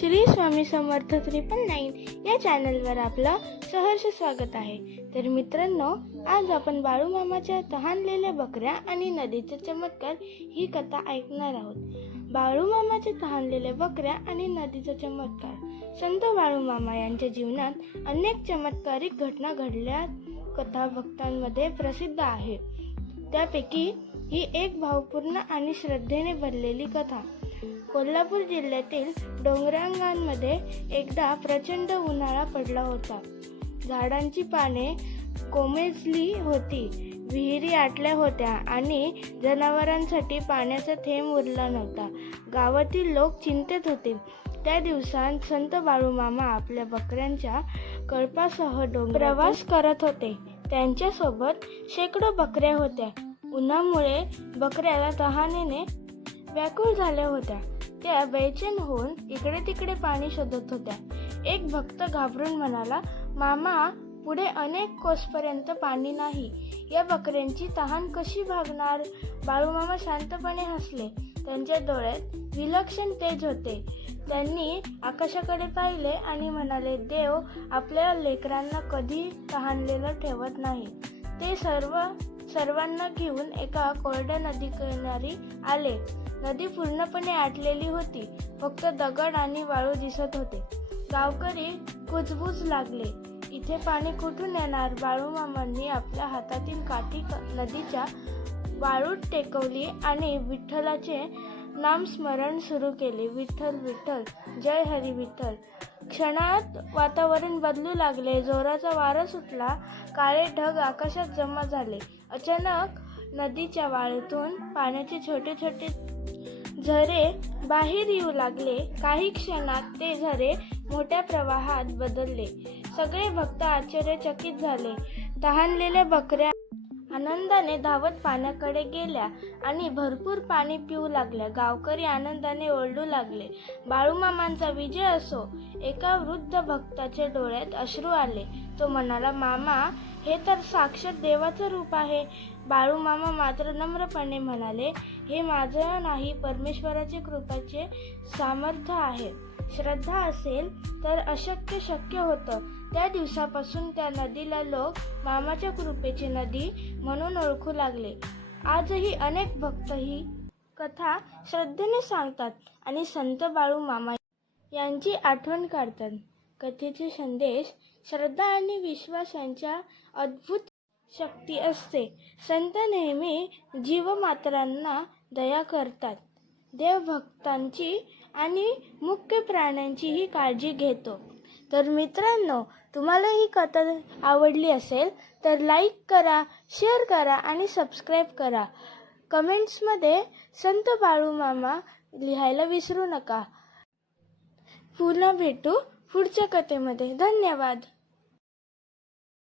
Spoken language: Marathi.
श्री स्वामी समर्थ 3.9 या चॅनलवर आपलं सहर्ष स्वागत आहे. तर मित्रांनो, आज आपण बाळूमामाच्या तहानलेल्या बकऱ्या आणि नदीचे चमत्कार ही कथा ऐकणार आहोत. बाळूमामाच्या तहानलेल्या बकऱ्या आणि नदीचा चमत्कार. संत बाळूमामा यांच्या जीवनात अनेक चमत्कारिक घटना घडल्या कथा भक्तांमध्ये प्रसिद्ध आहे. त्यापैकी ही एक भावपूर्ण आणि श्रद्धेने भरलेली कथा. कोल्हापूर जिल्ह्यातील डोंगरांगांमध्ये एकदा प्रचंड उन्हाळा पडला होता. झाडांची पाने कोमेजली होती, विहिरी आटल्या होत्या आणि जनावरांसाठी पाण्याचा थेंब उरला नव्हता. गावातील लोक चिंतेत होते. त्या दिवसात संत बाळूमामा आपल्या बकऱ्यांच्या कळपासह डोंगर प्रवास करत होते. त्यांच्यासोबत शेकडो बकऱ्या होत्या. उन्हामुळे बकऱ्या तहानेने व्याकुळ झाल्या होत्या. त्या बेचैन होऊन इकडे तिकडे पाणी शोधत होत्या. एक भक्त घाबरून म्हणाला, "मामा, पुढे अनेक कोसपर्यंत पाणी नाही. या बकऱ्यांची तहान कशी भागणार?" बाळूमामा शांतपणे हसले. त्यांच्या डोळ्यात विलक्षण तेज होते. त्यांनी आकाशाकडे पाहिले आणि म्हणाले, "देव आपल्या लेकरांना कधी तहानलेलं ठेवत नाही." ते सर्वांना घेऊन एका कोरड्या नदीकिनारी आले. नदी पूर्णपणे आटलेली होती. फक्त दगड आणि वाळू दिसत होते. गावकरी कुजबूज लागले. इथे पाणी कुठून येणार? बाळूमामांनी आपल्या हातातील काठी नदीच्या वाळूत टेकवली आणि विठ्ठलाचे नामस्मरण सुरू केले. विठ्ठल विठ्ठल, जय हरी विठ्ठल. क्षणात वातावरण बदलू लागले. जोराचा वारा सुटला. काळे ढग आकाशात जमा झाले. अचानक नदीच्या वाळूतून पाण्याचे छोटे छोटे झरे बाहेर येऊ लागले. काही क्षणात ते झरे मोठ्या प्रवाहात बदलले. सगळे भक्त आश्चर्यचकित झाले. तहानलेल्या बकऱ्या आनंदाने धावत पाण्याकडे गेल्या आणि भरपूर पाणी पिऊ लागल्या. गावकरी आनंदाने ओरडू लागले, "बाळूमामांचा विजय असो!" एका वृद्ध भक्ताच्या डोळ्यात अश्रू आले. तो म्हणाला, "मामा, हे तर साक्षात देवाचं रूप आहे." बाळूमामा मात्र नम्रपणे म्हणाले, "हे माझं नाही, परमेश्वराच्या कृपेचे सामर्थ्य आहे. श्रद्धा असेल तर अशक्य शक्य होतं." त्या दिवसापासून त्या नदीला लोक मामाच्या कृपेची नदी म्हणून ओळखू लागले. आजही अनेक भक्त ही कथा श्रद्धेने सांगतात आणि संत बाळूमामा यांची आठवण काढतात. कथेचे संदेश: श्रद्धा आणि विश्वास यांच्या अद्भुत शक्ती असते. संत नेहमी जीवमात्रांना दया करतात. देव भक्तांची आणि मुख्य प्राण्यांचीही काळजी घेतो. तर मित्रांनो, तुम्हाला ही कथा आवडली असेल तर लाईक करा, शेअर करा आणि सबस्क्राईब करा. कमेंट्समध्ये संत बाळूमामा लिहायला विसरू नका. पुन्हा भेटू पुढच्या कथेमध्ये. धन्यवाद.